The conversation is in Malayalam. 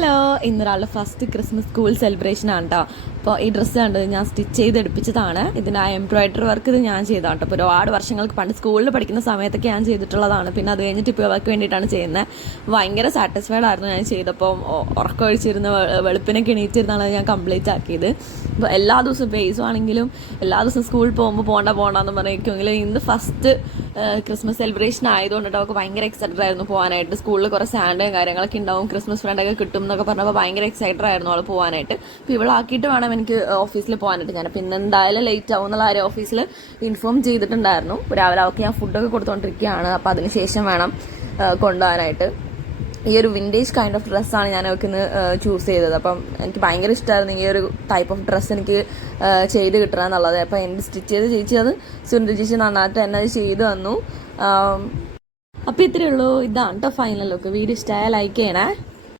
ഹലോ, ഇന്നൊരാളുടെ ഫസ്റ്റ് ക്രിസ്മസ് സ്കൂൾ സെലിബ്രേഷൻ ആണ് കേട്ടോ. അപ്പോൾ ഈ ഡ്രസ്സ് കണ്ടത് ഞാൻ സ്റ്റിച്ച് ചെയ്തെടുപ്പിച്ചതാണ്. ഇതിൻ്റെ എംബ്രോയിഡറി വർക്ക് ഇത് ഞാൻ ചെയ്തതാണ് കേട്ടോ. അപ്പോൾ ഒരുപാട് വർഷങ്ങൾക്ക് പണ്ട് സ്കൂളിൽ പഠിക്കുന്ന സമയത്തൊക്കെ ഞാൻ ചെയ്തിട്ടുള്ളതാണ്. പിന്നെ അത് കഴിഞ്ഞിട്ട് ഇപ്പോൾ അവർക്ക് വേണ്ടിയിട്ടാണ് ചെയ്യുന്നത്. ഭയങ്കര സാറ്റിസ്ഫൈഡ് ആയിരുന്നു ഞാൻ ചെയ്തപ്പോൾ. ഉറക്കം ഒഴിച്ചിരുന്ന വെളുപ്പിനൊക്കെ എണീറ്റിരുന്നാണ് ഞാൻ കംപ്ലീറ്റ് ആക്കിയത്. അപ്പോൾ എല്ലാ ദിവസവും ബേസും ആണെങ്കിലും എല്ലാ ദിവസവും സ്കൂളിൽ പോകുമ്പോൾ പോകണ്ടെന്ന് പറയുമെങ്കിലും ഇന്ന് ഫസ്റ്റ് ക്രിസ്മസ് സെലിബ്രേഷൻ ആയതുകൊണ്ടിട്ട് അവർക്ക് ഭയങ്കര എക്സൈറ്റഡ് ആയിരുന്നു പോകാനായിട്ട്. സ്കൂളിൽ കുറേ സാൻഡും കാര്യങ്ങളൊക്കെ ഉണ്ടാവും, ക്രിസ്മസ് ഫ്രണ്ടൊക്കെ കിട്ടും എന്നൊക്കെ പറഞ്ഞപ്പോൾ ഭയങ്കര എക്സൈറ്റഡ് ആയിരുന്നു അവൾ പോകാനായിട്ട്. അപ്പോൾ ഇവളാക്കിയിട്ട് വേണം എനിക്ക് ഓഫീസിൽ പോകാനായിട്ട്. ഞാൻ പിന്നെ എന്തായാലും ലേറ്റ് ആവും എന്നുള്ള കാര്യം ഓഫീസിൽ ഇൻഫോം ചെയ്തിട്ടുണ്ടായിരുന്നു. രാവിലെ അവർക്ക് ഞാൻ ഫുഡൊക്കെ കൊടുത്തുകൊണ്ടിരിക്കുകയാണ്. അപ്പോൾ അതിന് ശേഷം വേണം കൊണ്ടുപോകാനായിട്ട്. ഈ ഒരു വിൻറ്റേജ് കൈൻഡ് ഓഫ് ഡ്രസ്സാണ് ഞാൻ അവർക്ക് ഇന്ന് ചൂസ് ചെയ്തത്. അപ്പം എനിക്ക് ഭയങ്കര ഇഷ്ടമായിരുന്നു ഈ ഒരു ടൈപ്പ് ഓഫ് ഡ്രസ്സ് എനിക്ക് ചെയ്ത് കിട്ടുക എന്നുള്ളത്. അപ്പോൾ എൻ്റെ സ്റ്റിച്ച് ചെയ്ത് ചേച്ചി അത് സുന്ദരി ചേച്ചി നന്നായിട്ട് എന്നെ അത് ചെയ്ത് തന്നു. അപ്പോൾ ഇത്രയേ ഉള്ളൂ. ഇതാണ് കേട്ടോ ഫൈനൽ ലുക്ക്. വീഡിയോ ഇഷ്ടമായ ലൈക്ക് ചെയ്യണേ.